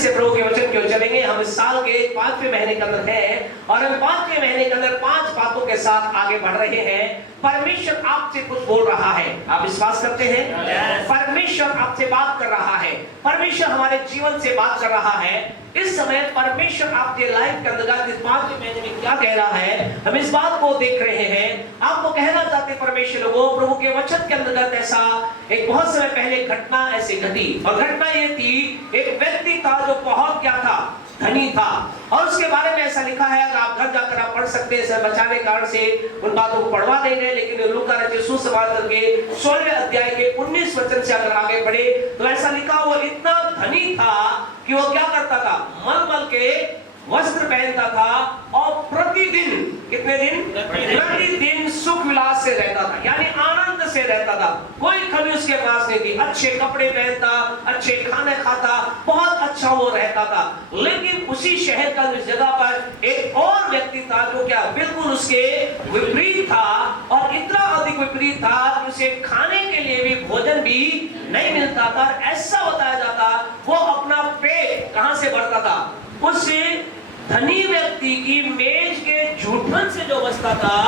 से प्रभु के वचन की ओर चलेंगे। हम इस साल के 5वें महीने के अंदर हैं और हम 5वें महीने के अंदर 5 बातों के साथ आगे बढ़ रहे हैं। परमेश्वर आपसे कुछ बोल रहा है, आप विश्वास करते हैं? परमेश्वर आपसे बात कर रहा है, परमेश्वर हमारे जीवन से बात कर रहा है। इस समय परमेश्वर आपके लाइफ के अंतर्गत इस 5वें महीने में क्या कह रहा है, हम इस बात को देख रहे हैं। आपको कहना चाहते परमेश्वर लोगों, प्रभु के वचन के अंतर्गत ऐसा एक बहुत समय पहले घटना ऐसी घटी और घटना ये थी, एक व्यक्ति था जो बहुत क्या था, धनी था। और उसके बारे में ऐसा लिखा है, अगर आप घर जाकर आप पढ़ सकते हैं, सर बचाने कारण से उन बातों को पढ़वा देंगे, लेकिन लूका रचित सुसमाचार के 16वें अध्याय के 19 वचन से अगर आगे बढ़े तो ऐसा लिखा, वो इतना धनी था कि वो क्या करता था, मलमल के वस्त्र पहनता था और प्रतिदिन, कितने दिन? प्रतिदिन सुख विलास से रहता था, यानी आनंद से रहता था। कोई कमी उसके पास नहीं थी, अच्छे कपड़े पहनता, अच्छे खाने खाता, बहुत अच्छा वो रहता था। लेकिन उसी शहर का उस जगह पर एक और व्यक्ति था जो क्या बिल्कुल उसके विपरीत था, और इतना अधिक विपरीत था कि उसे खाने के लिए भी भोजन भी नहीं मिलता था। ऐसा बताया जाता वो अपना पेट कहां से भरता था, उससे धनी व्यक्ति की मेज के जूठन से जो बचता था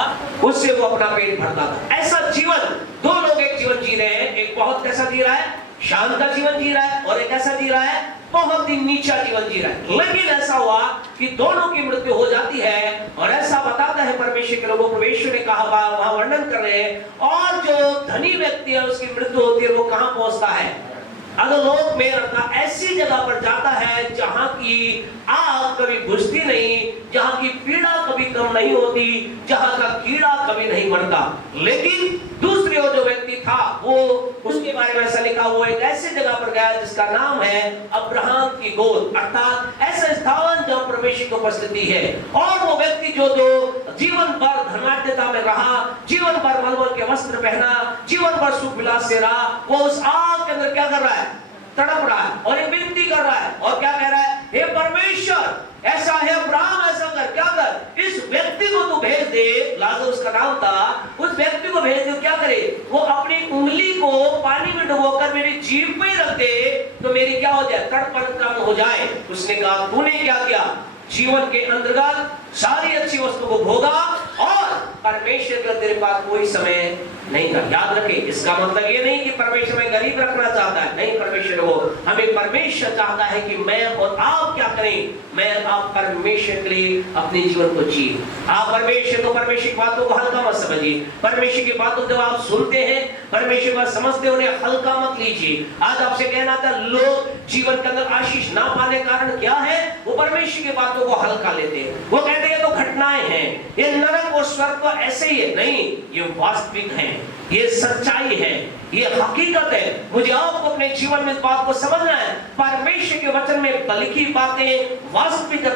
उससे वो अपना पेट भरता था। ऐसा जीवन, दो लोग एक जीवन जी रहे हैं, एक बहुत कैसा जी रहा है, शान का जीवन जी रहा है, और एक ऐसा जी रहा है, बहुत ही नीचा जीवन जी रहा है। लेकिन ऐसा हुआ कि दोनों की मृत्यु हो जाती है, और ऐसा बताता है परमेश्वर के लोगों, परमेश्वर ने कहा, वहां वर्णन कर रहे हैं। और जो धनी व्यक्ति है उसकी मृत्यु होती है, वो कहां पहुंचता है, अधोलोक में अर्थात ऐसी जगह पर जाता है जहां की आग कभी बुझती नहीं, जहां की पीड़ा कभी कम नहीं होती, जहां का कीड़ा कभी नहीं मरता। लेकिन दूसरी ओर जो व्यक्ति था, वो उसके बारे में ऐसा लिखा, वो एक ऐसी जगह पर गया जिसका नाम है अब्राहम की गोद, अर्थात ऐसा स्थान जहां परमेश्वर की उपस्थिति है। और वो व्यक्ति जो जीवन भर धनाढ्यता में रहा, जीवन भर मलमल के वस्त्र पहना, जीवन भर सुख विलास से रहा, वो उस आग के अंदर क्या कर रहा है, तड़प रहा है और एक विनती कर रहा है, और क्या कह रहा है, हे परमेश्वर, ऐसा है अब्राहम, ऐसा कर, क्या कर, इस व्यक्ति को तू भेज दे, लाजर उसका नाम था, उस व्यक्ति को भेज दे, क्या करे, वो अपनी उंगली को पानी में डुबोकर मेरी जीभ पे रख दे, तो मेरी क्या हो जाए, तड़पन कम हो जाए। उसने कहा, तूने क्या किया, जीवन के अंतर्गत सारी अच्छी वस्तु को भोगा और परमेश्वर का तेरे पास कोई समय नहीं था। याद रखें, इसका मतलब ये नहीं कि परमेश्वर में गरीब रखना चाहता है, नहीं, परमेश्वर वो हमें, परमेश्वर चाहता है कि मैं और आप क्या करें, मैं आप परमेश्वर के लिए अपने जीवन को जिए। आप परमेश्वर को, परमेश्वर की बातों को हल्का मत समझिए। परमेश्वर की बातों जब आप सुनते हैं, परमेश्वर बात समझते हैं, उन्हें हल्का मत लीजिए। आज आपसे कहना था, लोग जीवन के अंदर आशीष ना पाने का कारण क्या है, वो परमेश्वर की बातों को हल्का लेते हैं। वो कहते हैं तो घटनाएं हैं, ये नरक और स्वर्ग तो ऐसे ही है, नहीं, ये वास्तविक है, ये सच्चाई है, ये हकीकत है। मुझे आपको अपने जीवन में इस बात को समझना है, परमेश्वर के वचन में लिखी बातें वास्तविक है।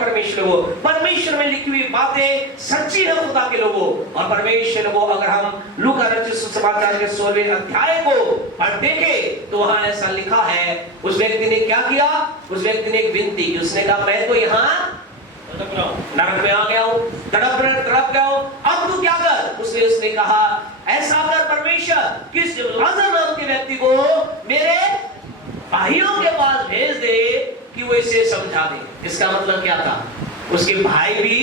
परमेश्वर में लिखी हुई बातें सच्ची है खुदा के लोगों। और परमेश्वर को अगर हम लूका रचित सुसमाचार के 16वें अध्याय को पढ़ देखें तो वहां ऐसा लिखा है, उस व्यक्ति ने क्या किया, उस व्यक्ति ने एक विनती की, उसने कहा, मैं तो यहाँ नरक में आ गया हूं, तड़प गया हूं, अब तू क्या कर, उसने कहा, ऐसा कर परमेश्वर, किस लाजर नाम के व्यक्ति को मेरे भाइयों के पास भेज दे कि वो इसे समझा दे। इसका मतलब क्या था, उसके भाई भी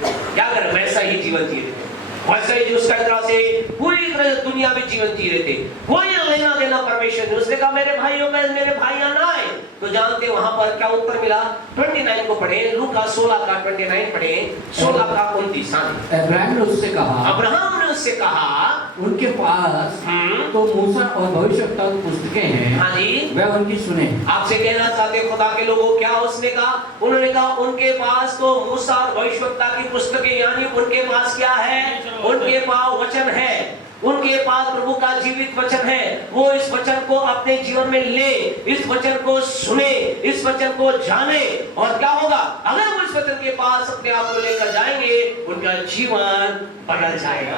क्या कर, वैसा ही जीवन जी रहे थे, वैसा ही उसका तरह से पूरी तरह दुनिया में जीवन जी रहे थे, कोई लेना देना परमेश्वर ने। उसने कहा, मेरे भाइयों का, मेरे भाई ना आए तो जानते वहां पर क्या उत्तर मिला, 29 को पढ़े, लूका 16 का 29 पढ़े, 16 का 29। अब्राहम ने उससे कहा, उनके पास तो मूसा और भविष्यवक्ता की पुस्तकें हैं, हाँ जी, वह उनकी सुने। आपसे कहना चाहते खुदा के लोगों, क्या उसने कहा, उन्होंने कहा उनके पास तो मूसा और भविष्यवक्ता की पुस्तकें, यानी उनके पास क्या है, उनके पास वचन है, उनके पास प्रभु का जीवित वचन है। वो इस वचन को अपने जीवन में ले, इस वचन को सुने, इस वचन को जाने, और क्या होगा, अगर वो इस वचन के पास अपने आप को लेकर जाएंगे, उनका जीवन बदल जाएगा,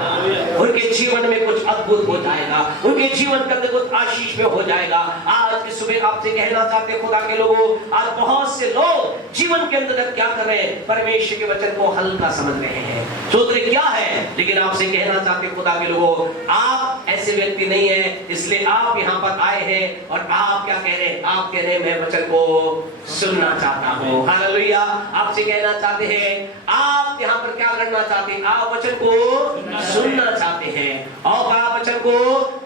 उनके जीवन में कुछ अद्भुत हो जाएगा, उनके जीवन के अंदर कुछ आशीष में हो जाएगा। आज की सुबह आपसे कहना चाहते खुदा के लोगों, आज बहुत से लोग जीवन के अंदर क्या कर रहे हैं, परमेश्वर के वचन को हल्का समझ रहे हैं, सोच रहे क्या है, लेकिन आपसे कहना चाहते खुदा के लोगों, आप ऐसे व्यक्ति नहीं है, इसलिए आप यहाँ पर आए हैं और आप क्या कह रहे हैं? आप कह रहे हैं मैं वचन को सुनना चाहता हूँ। हालेलुया। आपसे कहना चाहते हैं, आप यहाँ पर क्या करना चाहते हैं? आप वचन को सुनना चाहते हैं और आप वचन को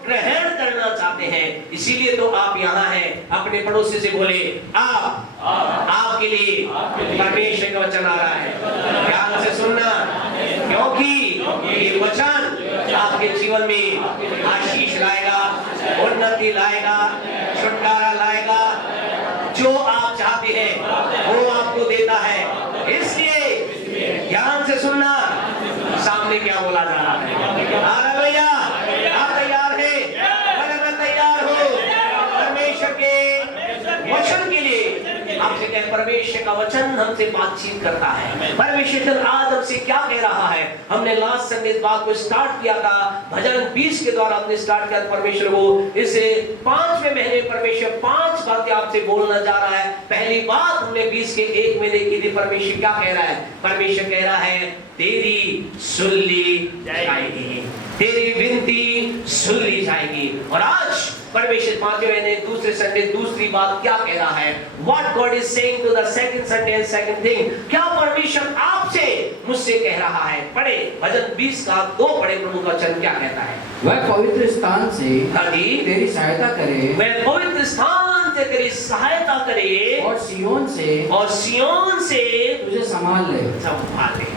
ग्रहण करना चाहते हैं, इसीलिए तो आप यहाँ हैं। अपने पड़ोसी से बोले, आपके लिए परमेश्वर का वचन आ रहा है, ध्यान से सुनना, क्योंकि ये वचन आपके जीवन में आशीष लाएगा, उन्नति लाएगा, छुटकारा लाएगा। जो आप चाहते हैं वो आपको देता है, इसलिए ध्यान से सुनना। सामने क्या बोला जा रहा है? हालेलुया। आप तैयार हैं? मैं तैयार हूँ परमेश्वर के वचन के लिए। आपसे कह, परमेश्वर का वचन हमसे बातचीत करता है। परमेश्वर आज हमसे क्या कह रहा है? हमने लास्ट संडे इस बात को स्टार्ट किया था, भजन 20 के द्वारा हमने स्टार्ट किया। परमेश्वर को इसे 5वें महीने परमेश्वर 5 बातें आपसे बोलना जा रहा है। पहली बात हमने 20 के 1 महीने की थी। परमेश्वर क्या कह रहा है? परमेश्वर कह रहा है, तेरी सुन ली जाएगी, तेरी विनती सुन ली जाएगी। और आज परमेश्वर 5वें महीने दूसरे संडे दूसरी बात क्या कह रहा है? What God is saying to the second Sunday and second thing, क्या परमेश्वर आपसे मुझसे कह रहा है? पढ़े भजन 20 का 2 पढ़े, प्रभु का वचन क्या कहता है? वह पवित्र स्थान से हाँ जी, तेरी सहायता करे, वह पवित्र स्थान से तेरी सहायता करे और सियोन से तुझे संभाल ले।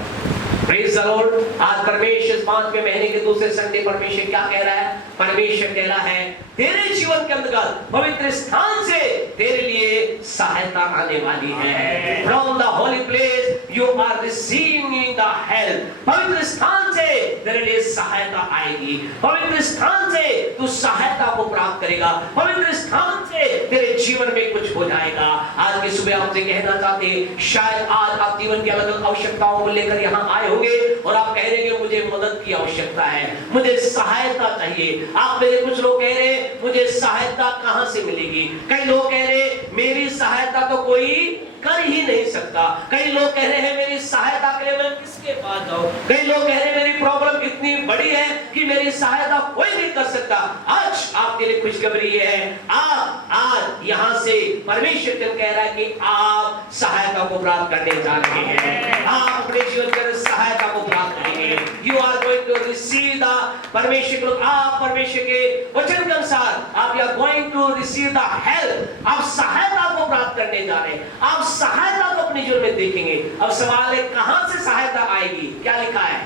Praise the Lord। आज परमेश्वर 5वें महीने के दूसरे संडे परमेश्वर क्या कह रहा है? परमेश्वर कह रहा है, तेरे जीवन के अंतर्गत पवित्र स्थान से तेरे लिए सहायता आने वाली है। From the holy place you are receiving the help। पवित्र स्थान से तेरे लिए सहायता आएगी, पवित्र स्थान से तू सहायता को प्राप्त करेगा, पवित्र स्थान से तेरे जीवन में कुछ हो जाएगा। आज की सुबह आपसे कहना चाहते हैं, शायद आज आप जीवन की अलग अलग आवश्यकताओं को लेकर यहाँ आए होंगे और आप कह रहे हैं मुझे मदद की आवश्यकता है, मुझे सहायता चाहिए। आप मेरे कुछ लोग कह रहे हैं मुझे सहायता कहां से मिलेगी? कई लोग कह रहे हैं मेरी सहायता तो कोई कर ही नहीं सकता। कई लोग कह रहे हैं मेरी सहायता के लिए मैं किसके पास जाऊं? कई लोग कह रहे हैं मेरी प्रॉब्लम इतनी बड़ी है कि मेरी सहायता कोई नहीं कर सकता। आज आपके लिए खुशखबरी ये है, आप आज यहाँ से परमेश्वर कह रहा है कि आप सहायता को प्राप्त करने जा रहे हैं। आप अपने जीवन में सहायता को प्राप्त करेंगे। You are going to receive the परमेश्वर, आप परमेश्वर के वचन के अनुसार आप you are going to receive the help. आप सहायता को प्राप्त करने जा रहे हैं, आप सहायता को अपने जीवन में देखेंगे। अब सवाल है कहां से सहायता आएगी? क्या लिखा है?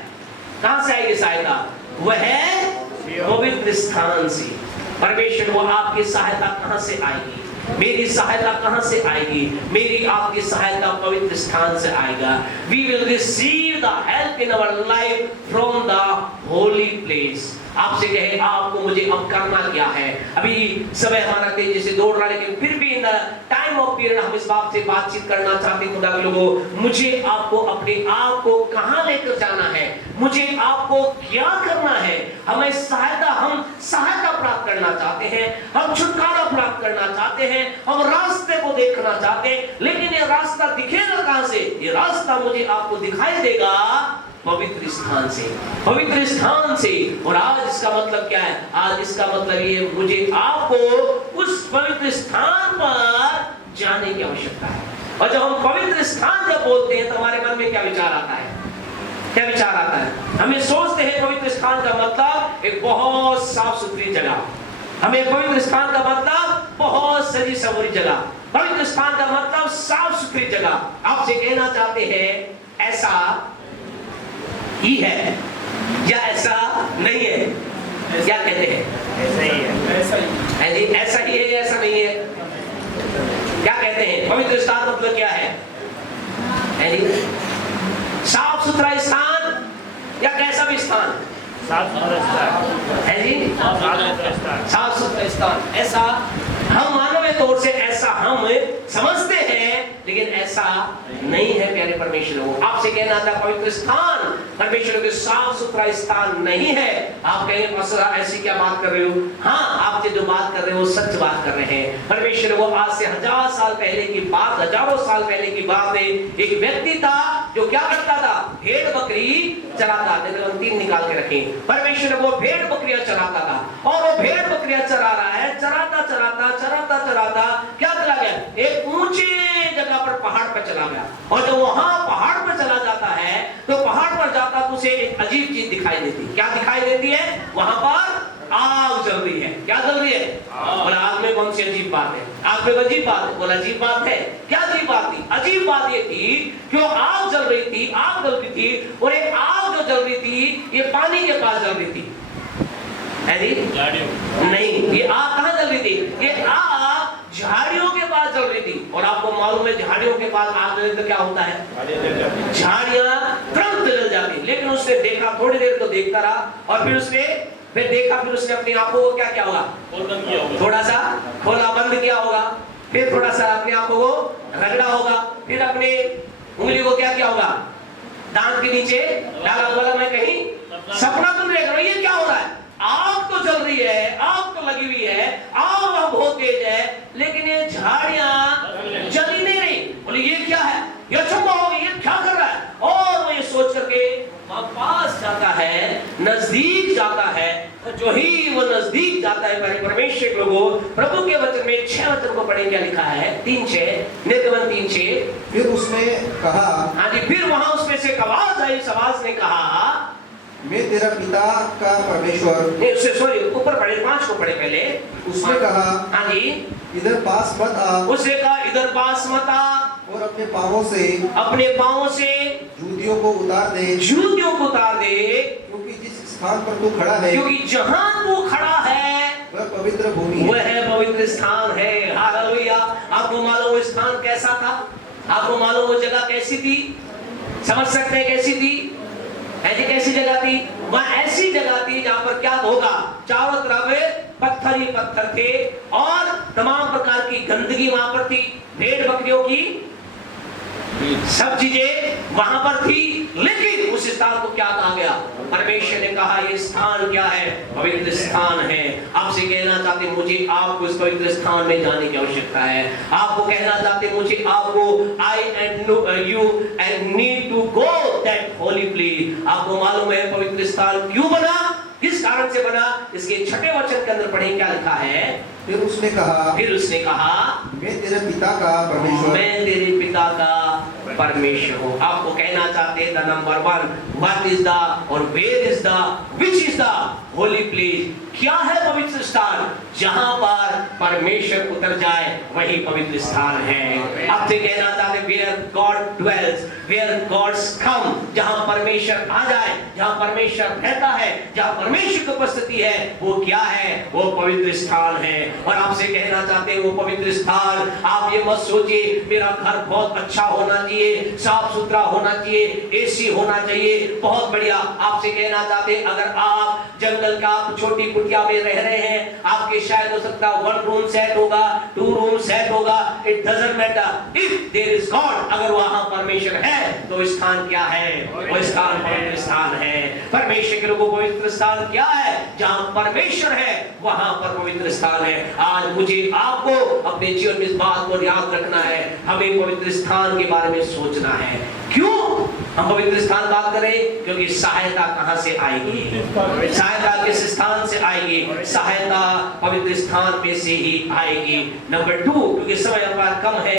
कहां से आएगी सहायता? वह है पवित्र स्थान से। परमेश्वर वो आपकी सहायता कहां से आएगी? मेरी सहायता कहां से आएगी? मेरी आपकी सहायता पवित्र स्थान से आएगा। We will receive the help in our life from the holy place। आपसे कहे आपको मुझे अब करना क्या है? अभी समय हमारा तेजी से दौड़ रहा है, लेकिन फिर भी इन टाइम ऑफ पीरियड हम इस बात से बातचीत करना चाहते हैं खुदा के लोगों, मुझे आपको अपने आप को कहां लेकर जाना है? मुझे आपको क्या करना है? हम सहायता प्राप्त करना चाहते हैं, हम छुटकारा प्राप्त करना चाहते हैं, हम रास्ते को देखना चाहते हैं, लेकिन ये रास्ता दिखेगा कहां से? ये रास्ता मुझे आपको दिखाई देगा पवित्र स्थान से, पवित्र स्थान से। और आज इसका मतलब क्या है? आज इसका मतलब ये मुझे आपको उस पवित्र स्थान पर जाने की आवश्यकता है। और जब हम पवित्र स्थान जब बोलते हैं तो हमारे मन में क्या विचार आता है? क्या विचार आता है? हमें सोचते हैं पवित्र स्थान का मतलब एक बहुत साफ सुथरी जगह। हमें पवित्र स्थान का मतलब बहुत सजी संवरी जगह। पवित्र स्थान का मतलब साफ सुथरी जगह। आपसे कहना चाहते हैं ऐसा ही है या ऐसा नहीं है? क्या कहते हैं? ऐसा ही है। ऐसा ही है या ऐसा नहीं है? क्या कहते हैं? पवित्र स्थान मतलब क्या है? साफ सुथरा स्थान या कैसा भी स्थान? साफ सुथरा स्थान है जी, साफ सुथरा स्थान। ऐसा हम मानवीय तौर से ऐसा हम समझते हैं, लेकिन ऐसा ऐसा नहीं है प्यारे परमेश्वर को। आपसे कहना था पवित्र स्थान परमेश्वर के साफ सुथरा स्थान नहीं है। आप कहेंगे पास्टर ऐसी क्या बात कर रहे हो? हाँ, आप जो बात कर रहे हो सच बात कर रहे हैं। परमेश्वर वो आज से 1000 साल पहले की बात, हजारों साल पहले की बात है। एक व्यक्ति था जो क्या करता था? भेड़ बकरी चराता। 3 निकाल के रखें। परमेश्वर वो भेड़ बकरियां चराता था और वो भेड़ बकरियां चरा रहा है। चराता क्या चला गया? एक ऊंचे जगह पर पहाड़ पर चला गया और जब वहां पहाड़ पर चला जाता है तो पहाड़ पर जाता तो उसे एक अजीब चीज दिखाई देती। क्या दिखाई देती है? वहां पर आग जल रही है। क्या जल रही है? बोला आग में कौन सी अजीब बात है? आग में अजीब बात है। बोला अजीब बात है। क्या अजीब बात थी? अजीब बात ये थी कि आग जल रही थी, आग जल रही थी और एक आग जो जल रही थी ये पानी के पास जल रही थी। है नहीं, ये आग कहां जल रही थी? ये आग झाड़ियों के पास जल रही थी। और आपको मालूम है झाड़ियों के पास आग जले तो क्या होता है? झाड़ियां तुरंत जल जाती। लेकिन उसने देखा, थोड़ी देर तो देखता रहा और फिर उसने अपनी आंखों को क्या होगा? थोड़ा सा खोला, बंद किया होगा। फिर थोड़ा सा अपनी आंखों को रगड़ा होगा। फिर अपनी उंगली को क्या किया होगा? दांत के नीचे डाला। बोला मैं कहीं सपना तो नहीं देख रहा, ये क्या हो रहा है? आग तो जल रही है, आग तो लगी हुई है, आग वहां बहुत तेज है, लेकिन ये झाड़ियां जल ही नहीं रही। बोले ये क्या है? ये अचंभा हो गई, ये क्या कर रहा है? और वो ये सोच करके पास जाता है, नजदीक जाता है। और जो ही वो नजदीक जाता है परमेश्वर के लोगों, प्रभु के वचन में 6 वचन को पढ़ें। क्या लिखा है? 3:6 निर्गमन 3:6। फिर उसने कहा, हाँ जी, फिर वहां उसमें से एक आवाज आई। इस आवाज ने कहा मैं तेरा पिता का परमेश्वर। नहीं, उससे सॉरी, ऊपर पढ़े, 5 को पढ़े पहले। उसने कहा, हाँ जी, इधर पास मत आ। उसने कहा इधर पास मत आ और अपने पांवों से जूतियों को उतार दे, क्योंकि जिस स्थान पर तू खड़ा है, क्योंकि जहां तू खड़ा है वह पवित्र भूमि वह है। पवित्र स्थान है। हालेलुया। आपको मालूम वो स्थान कैसा था? आपको मालूम वो जगह कैसी थी? समझ सकते हैं कैसी थी? ऐसी कैसी जगह थी? वह ऐसी जगह थी जहां पर क्या होगा? चारों तरफ पत्थर ही पत्थर थे और तमाम प्रकार की गंदगी वहां पर थी। भेड़ बकरियों की सब चीजें वहां पर थी। लेकिन उस स्थान को क्या कहा गया? परमेश्वर ने कहा ये स्थान क्या है? पवित्र स्थान है। आपसे कहना चाहते मुझे आपको इस पवित्र स्थान में जाने की आवश्यकता है। आपको कहना चाहते मुझे आपको I and you and need to go that holy place. आपको मालूम है पवित्र स्थान क्यों बना, किस कारण से बना? इसके 6वें वचन के अंदर पढ़ें क्या लिखा है? फिर उसने कहा मैं तेरे पिता का परमेश्वर हूँ। आपको कहना चाहते the number 1 what is the और where is the which is the holy place? क्या है पवित्र स्थान? जहां पर परमेश्वर उतर जाए वही पवित्र स्थान है। आपसे कहना चाहते where God dwells, where gods come, जहां परमेश्वर आ जाए, जहां परमेश्वर रहता है, जहां परमेश्वर की उपस्थिति है, वो क्या है? वो पवित्र स्थान है। और आपसे कहना चाहते हैं वो पवित्र स्थान, आप ये मत सोचिए मेरा घर बहुत अच्छा होना चाहिए, साफ सुथरा होना चाहिए, एसी होना चाहिए, बहुत बढ़िया। आपसे कहना चाहते हैं अगर आप जंगल का छोटी कुटिया में रह रहे हैं, आपके शायद हो सकता है 1 रूम सेट होगा, 2 रूम सेट होगा, it doesn't matter if there is God. अगर वहां परमेश्वर है तो स्थान क्या है? वो स्थान पवित्र स्थान है। परमेश्वर के लोगों पवित्र स्थान क्या है? जहां परमेश्वर है वहां पर पवित्र स्थान है। आज मुझे आपको अपने जीवन में इस बात को याद रखना है, हमें पवित्र स्थान के बारे में सोचना है। क्यों हम पवित्र स्थान बात करें? क्योंकि सहायता कहां से आएगी? सहायता किस स्थान से आएगी? सहायता पवित्र स्थान में से ही आएगी। नंबर 2, क्योंकि समय हमारा कम है।